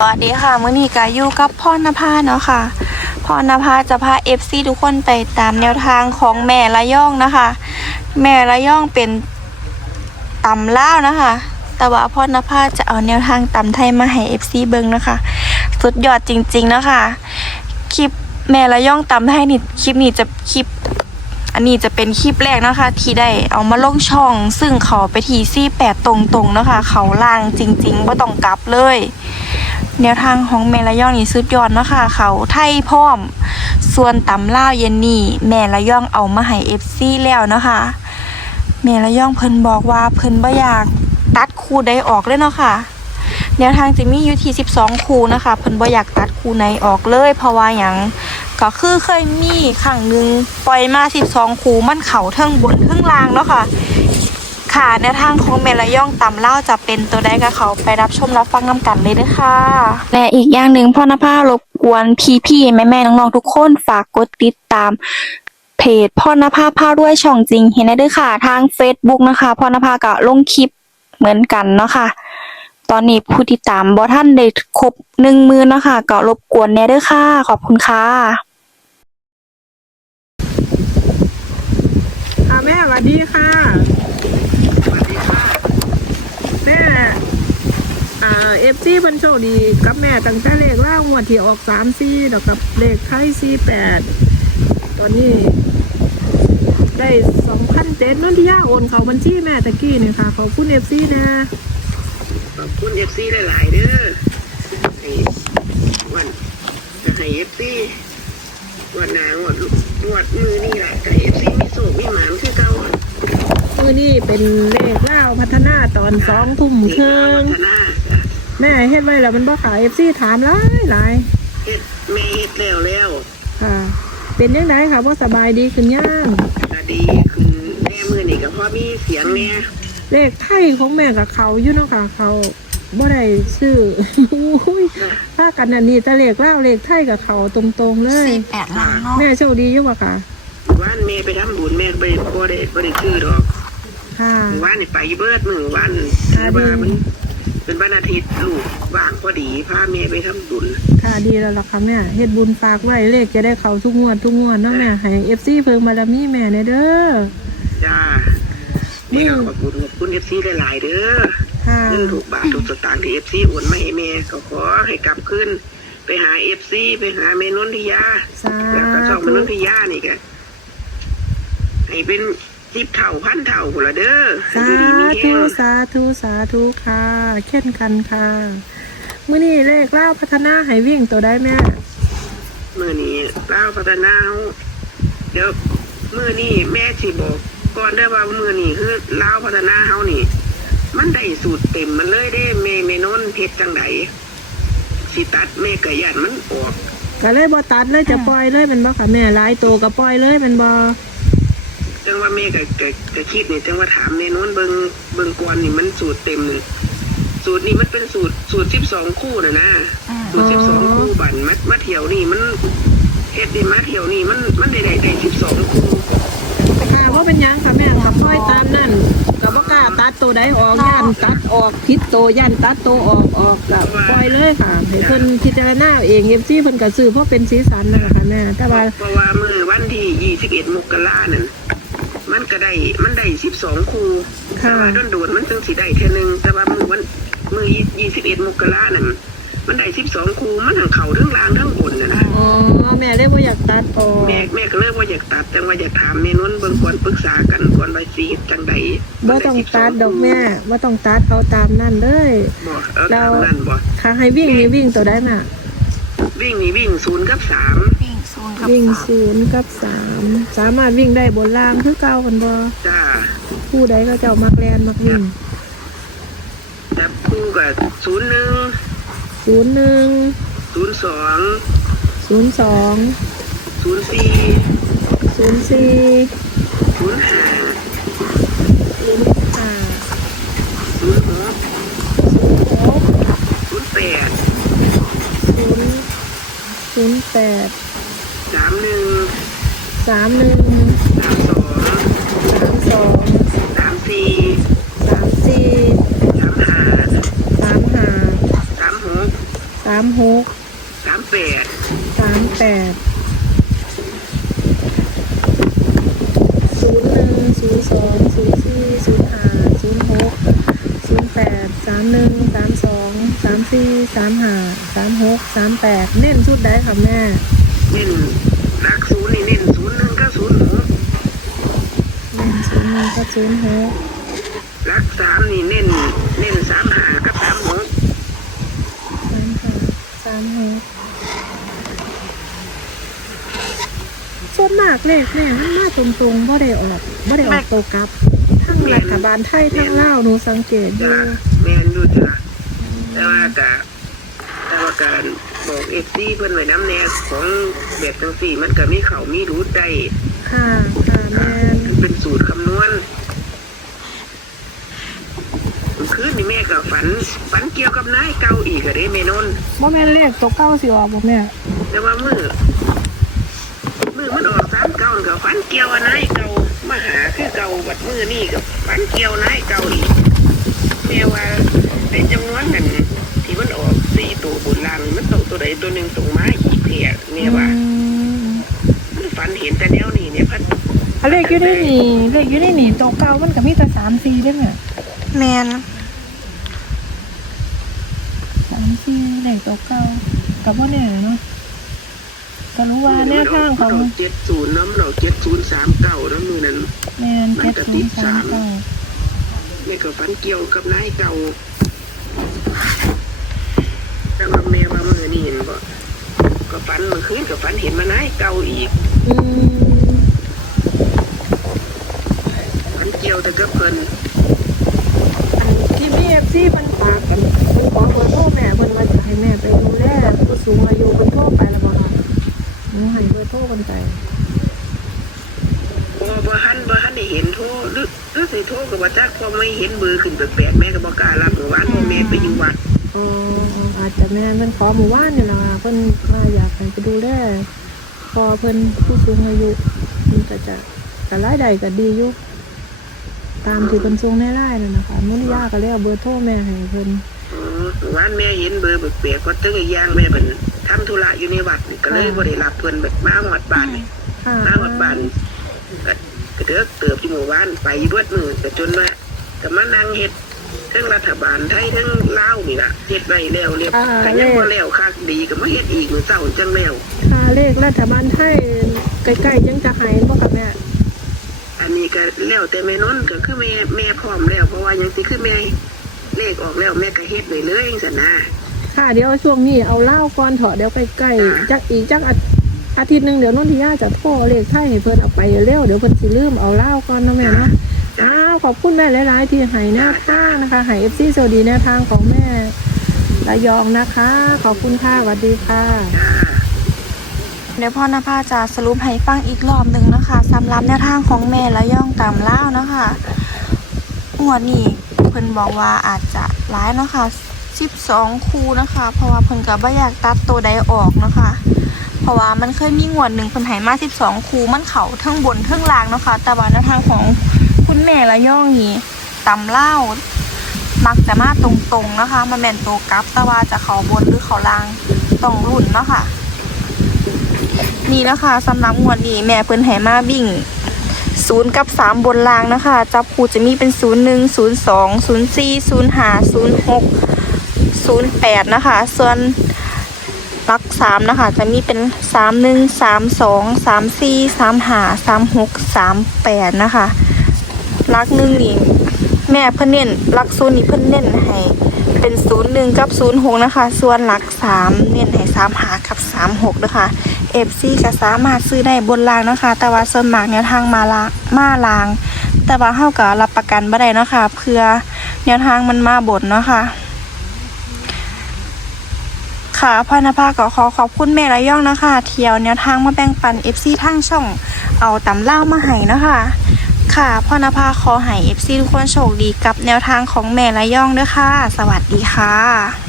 สวัสดีค่ะมื้อนี้ก็อยู่กับพ่อนภาเนาะค่ะพ่อนภาจะพา FC ทุกคนไปตามแนวทางของแม่ละย่องนะคะ แม่ละย่องเป็นตำเล่านะคะ แต่ว่าพ่อนภาจะเอาแนวทางตำไทยมาให้ FC เบิงนะคะ สุดยอดจริง ๆนะคะคลิปแม่ละย่องตำไทยนี่คลิปนี้จะคลิป อันนี้จะเป็นคลิปแรกนะคะ ที่ได้เอามาลงช่อง ซึ่งเขาไปทีซี่แปดตรงๆนะคะ เขาล่างจริงๆว่าต้องกลับเลย แนวทางของแม่ละย่องนี่สุดยอดเนาะคะเขาไทยพร้อม ส่วนตำล่าวเย็นนี่แม่ละย่องเอามาให้เอฟซีแล้วเนาะคะแม่ละย่องเพิ่นบอกว่าเพิ่นบ่อยากตัดคู่ใดออกเลยเนาะค่ะ แนวทางจะมีอยู่ที่12 คู่นะคะ เพิ่นบ่อยากตัดคู่ไหนออกเลย เพราะว่าหยังก็คือเคยมีครั้งหนึ่งปล่อยมา 12 คู่มันเข่าเทิงบนเทิงล่างเนาะค่ะ ค่ะแนวทางของเมลย่องตำเล่าจะเป็นตัวใดก็เขาไปรับชมรับฟังน้ำกันเลยด้วยค่ะ และอีกอย่างหนึ่งพ่อนภารบกวนพี่ๆแม่ๆน้องๆทุกคนฝากกดติดตามเพจพ่อนภาพาด้วยช่องจริงเห็นได้ด้วยค่ะ ทาง Facebook นะคะพ่อนภาก็ลงคลิปเหมือนกันเนาะค่ะ ตอนนี้ผู้ติดตามบอท่านได้ครบหนึ่งมือเนาะคะก็รบกวนแน่ด้วยค่ะ ขอบคุณค่ะค่ะแม่สวัสดีค่ะแม่อ่า เอฟซีบันโชคดีกับแม่ตั้งแต่เลขล่างวดที่ออกสามซีดอกกับเลขไทยซีแปดตอนนี้ ได้สองพันเจ็ดนนทิยาโอนเขาบัญชีแม่ตะกี้เนี่ยค่ะขอบคุณเอฟซีนะขอบคุณเอฟซีหลาย ๆ เด้อให้วันจะให้เอฟซีวันหนางวดงวดมือนี่แหละกับเอฟซีมีโศกมีหมานคือเก่ามือนี่เป็นเลขเล่าพัฒนาตอนสองทุ่มครึ่งพัฒนาจ้ะ แม่เฮ็ดไว้แล้วมันบ่ขายเอฟซีถามหลายหลายเฮ็ดแม่เฮ็ดแล้วแล้วค่ะ เป็นยังไงค่ะว่าสบายดีขึ้นย่างก็ดีขึ้นแม่มือนี่ก็พอมีเสียงแน่เลขไทยของแม่กับเขาอยู่เนาะค่ะเขาบ่ได้ซื้ออุ้ยถ้ากันอันนี้แต่เลขเล่าเลขไทยกับเขาตรงๆเลยสี่แปดล้านเนาะแม่โชคดีอยู่ปะค่ะว่านแม่ไปทำบุญแม่ไปบ่ได้บ่ได้ชื่อดอกค่ะว่านนี่ไปเบิดมือวันค่ะแต่ว่าดีมัน เป็นวันอาทิตย์ลูกว่างพอดีพาแม่ไปทำบุญค่ะดีแล้วล่ะค่ะแม่เฮ็ดบุญฝากไว้เลขจะได้เขาทุกงวดทุกงวดเนาะแม่ให้ FC เพิ่งบารมีแม่เนี่ยเด้อจ้าแม่ก็ขอบคุณขอบคุณเอฟซีหลายๆเด้อค่ะเงินถูกบาทถูกสตางค์ที่เอฟซีโอนมาให้แม่ก็ขอให้กลับขึ้น ไปหาเอฟซีไปหาเมนนทิยาสาแล้วก็ช่องเมธุนนทิยานี่ก็ให้เป็น ทิพเท่าพันเท่าพุ่นละเด้อให้สาอยู่ดีมีธุแห้งสาธุสาธุค่ะเช่นกันค่ะมื้อนี้เลขเล่าพัฒนาให้วิ่งตัวได้แม่เมื่อนี้เล่าวพัฒนาเฮาเดี๋ยวเมื่อนี้แม่สิบอกก่อนได้อว่าเมื่อนี้คือเล่าวพัฒนาเฮานี่ มันได้สูตรเต็มมันเลยได้แม่แม่นนเฮ็ดจังไดสิตัดแม่ก็ยันมันออกก็เลยบ่ตัดเลยจะปล่อยเลยแมันบ่ค่ะแม่หลายโตก็ปล่อยเลยแมันบ่ จังว่าแม่ก็ก็ก็คิดนี่จังว่าถามแม่นนเบิงเบิงกวนนี่มันสูตรเต็มนี่สูตรนี่มันเป็นสูตรสูตรสิบสองคู่นะนะสูตรสิบสองคู่บันมัดมาเที่ยวนี่มันเฮ็ดนี่มาเที่ยวนี่มันมันได้ได้ได้สิบสองคู่ค่ะว่าเป็นหยังค่ะแม่กับปล่อยตามนั่นก็บ่กล้าตัดตัวใดออกย่านตัดออกผิดโตวย่านตัดโตวออกออกก็ปล่อยเลยค่ะให้เพิ่นพิจารณาเอาเอง FC เพิ่นก็ซื้อเพราะเป็นสีสันนั่นแหละค่ะแม่แต่ว่าเพราะว่ามือวันที่ยี่สิบเอ็ดมกรานั่น มันก็ได้มันได้สิบสองคู่แต่ว่าโดนๆมันจึงสิได้เท่านึงแต่ว่ามือวันมือยี่สิบเอ็ดมกรานั่นมันได้สิบสองคู่มันทั้งเข่าทั้งล่างทั้งบนนะนะอ๋อแม่เลยบ่อยากตัดออกแม่แม่ก็เลยว่าอยากตัดแต่ว่าอยากถามเมนวนเบิ่งก่อนปรึกษากันก่อนว่าสิเฮ็ดจังใดบ่ต้องตัดดอกแม่บ่ต้องตัดเอาตามนั่นเลยบ่เออตามนั่นบ่ถ้าให้วิ่งนี่วิ่งตัวได้แม่วิ่งนี่วิ่งศูนย์กับสาม วิ่งศูนย์กับวิ่งสามศูนย์กับสามสามารถวิ่งได้บนล่างคือเก่ากันบ่จ้าผู้ใดก็เจ้ามักแลนมักวิ่งจับคู่กับศูนย์หนึ่งศูนย์หนึ่งศูนย์สองศูนย์สองศูนย์สี่ศูนย์สี่ศูนย์ห้าศูนย์ห้าศูนย์หกหกศูนย์แปดศูนย์ศูนย์แปดสามหนึ่ง สามหนึ่งสามสองสามสองสามสี่สามสี่สามห้าสามห้าสามหกสามหกสามแปดสามแปดศูนย์หนึ่งศูนย์สองศูนย์สี่ศูนย์ห้าศูนย์หกศูนย์แปดสามหนึ่งสามสองสามสี่สามห้าสามหกสามแปดเน้นชุดได้ค่ะแม่ เน้นรักศูนย์นี่เน้นศูนย์หนึ่งก็ศูนย์หก เนึ่งก็ศูนย์หกรักสามนี่เน้นเน้นสามหากับสามหกสามหาสามหกส่วนมากเลขแม่มันมาตรงๆบ่ได้ออกบ่ได้ออกโตกลับ ทั้งรัฐบาลไทยทั้งลาวหนูสังเกตอจ้ะยู่แมนอยู่จ้ะแต่ว่าแต่แต่ว่าการบอกเอฟซีเพิ่นไว้น้ำแนวของแบบจังสี่ มันก็มีเขามีรู้ได้ค่ะ ค่ะแม่นมันเป็นสูตรคำนวณคืนนี่แม่ก็ฝัน ฝันเกี่ยวกับนายเก่าอีกอะเด้เมนนท์บ่แม่นเลขตัวเก้าสิออกบ่แม่แต่ว่ามือมือมันออกสามเก่าก็ฝันเกี่ยวกับนายเก่ามาหาคือเก่าบัดมือนี่ก็ฝันเกี่ยวนายเก่าอีกแม่ว่าในจำนวนนั้นที่มันออกสี่ตัวบนล่างมันตกตัวใดตัวหนึ่งตรงมาอีกเพียแม่ว่าอืมมันฝันเห็นแต่แนวนี้เนี่ยพัน อันเลขอยู่ในนี่เลขอยู่ในนี่ตัวเก้ามันก็มีแต่สามสี่ได้ไหมแมนสามสี่เลขตัวเก้ากับว่าเนี่ยเนาะก็รู้ว่าแนวทางของเจ็ดศูนย์น้ำเราเจ็ดศูนย์สามเก้าน้ำมือนั้นแม่นเจ็ดศูนย์สามเก้าแม่ก็ฝันเกี่ยวกับนายเก่าแต่ว่าแม่ว่ามือนี่เห็นบ่ก็ฝันเมื่อคืนก็ฝันเห็นมานายเก่าอีก อืม ฝันเกี่ ยวแต่ก็เพิ่นที่มีเอฟซีมันฝากกันมันขอเบอร์โทรแม่เพิ่นมาจะให้แม่ไปดูแลผู้สูงอายุเพิ่นโทรไปแล้วบ่ล่ะหนูให้เบอร์โทรเพิ่นไปบ่บ่หันบ่หันได้เห็นโทรหรือหรือสิโทรก็บ่จักพอไม่เห็นเบอร์ขึ้นแปลกๆแม่ก็บ่กล้ารับเมื่อวานเพราะแม่ไปอยู่วัดอ๋ออาจจะแม่นเพิ่นขอหมู่บ้านนี่ล่ะเพิ่นว่าอยากให้ไปดูแลพอเพิ่นผู้สูงอายุมันก็จะก็รายได้ก็ดีอยู่ ตามที่เพิ่นส่งในไลน์นั่นนะคะมุนยาก็เลยเอาเบอร์โทรแม่ให้เพิ่นอ๋อเมื่อวานแม่เห็นเบอร์แปลกๆก็ตึ้งอีกอย่างแม่เพิ่นทำธุระอยู่ในวัดนี่ก็เลยบ่ได้รับเพิ่นแบบมาฮอดบ้านนี่ค่ะมาฮอดบ้านก็ก็เด้อเติบอยู่หมู่บ้านไปเบิดมือแต่จนว่าก็มานั่งเฮ็ดทั้งรัฐบาลไทยทั้งลาวนี่ล่ะเฮ็ดไว้แล้วเรียบก็ยังบ่แล้วคักดีก็มาเฮ็ดอีกมื้อเช้าจังแล้ว ค่าเลขรัฐบาลไทยใกล้ๆยังจะให้บ่ค่ะแม่อั นนี้ก็แล้วแต่แม่นนท์ก็คือแม่แม่พร้อมแล้ว เพราะว่ายังสิคือแม่เลขออกแล้วแม่ก็เฮ็ดไว้เลยจังซั่นนะค่ะเดี๋ยวช่วงนี้เอาเหล้าก่อนเถอะเดี๋ยวใกล้ๆจักอีกจักอาอาทิตย์หนึงเดี๋ยวนนทิยาจะโทรเลขไทยให้เพิ่นเอาไปเร็วเดี๋ยวเพิ่นสิลืมเอาเหล้าก่อนเนาะแม่เนาะอ้าวขอบคุณแม่หลาย ๆ ที่ให้แนวทางนะคะให้เอฟซีสวัสดีแนวทางของแม่ระยองนะคะ ขอบคุณค่ะสวัสดีค่ะจ้า เดี๋ยวพ่อนภาจะสรุปให้ฟังอีกรอบหนึ่งนะคะสำหรับแนวทางของแม่และย่องตามเล่านะคะหงวนี้เพิ่นบอกว่าอาจจะร้ายนะคะ12 คูนะคะ เพราะว่าเพิ่นก็บ่อยากตัดตัวใดออกนะคะ เพราะว่ามันเคยมีงวดหนึ่งเพิ่นให้มา 12 คูมันเข่าทั้งบนทั้งล่างนะคะ แต่ว่าแนวทางของคุณแม่และย่องนี่ตำเล่ามักจะมาตรงๆนะคะมาแม่นตัวกับแต่ว่าจะเขาบนหรือเขาล่างต้องรุ่นเนาะค่ะ นี่นะคะสำหรับงวดนี้แม่เพิ่นให้มาบิ่งศูนย์กับสามบนรางนะคะ จับคู่จะมีเป็นศูนย์หนึ่งศูนย์สองศูนย์สี่ศูนย์ห้าศูนย์หกศูนย์แปดนะคะ ส่วนหลักสามนะคะ จะมีเป็นสามหนึ่งสามสองสามสี่สามห้าสามหกสามแปดนะคะหลักหนึ่งนี่แม่เพิ่นเน้นลักศูนย์นี่เพิ่นเน้นให้เป็นศูนย์หนึ่งกับศูนย์หกนะคะ ส่วนหลักสามเน้นให้สามหากับสามหกนะคะ เอฟซีก็สามารถซื้อได้บนรางเนาะคะแต่ว่าส่วนมากแนวทางมาละมาลาง แต่ว่าเฮาก็รับประกันบ่ได้เนาะค่ะเพื่อแนวทางมันมาบนเนาะค่ะค่ะพานภาก็ขอขอบคุณแม่ระย่องนะคะ เที่ยวแนวทางมาแบ่งปัน FC ทางช่อง เอาตำเล่ามาให้นะคะ ค่ะพานภาขอให้ FC ทุกคนโชคดีกับแนวทางของแม่ระย่องด้วยค่ะ สวัสดีค่ะ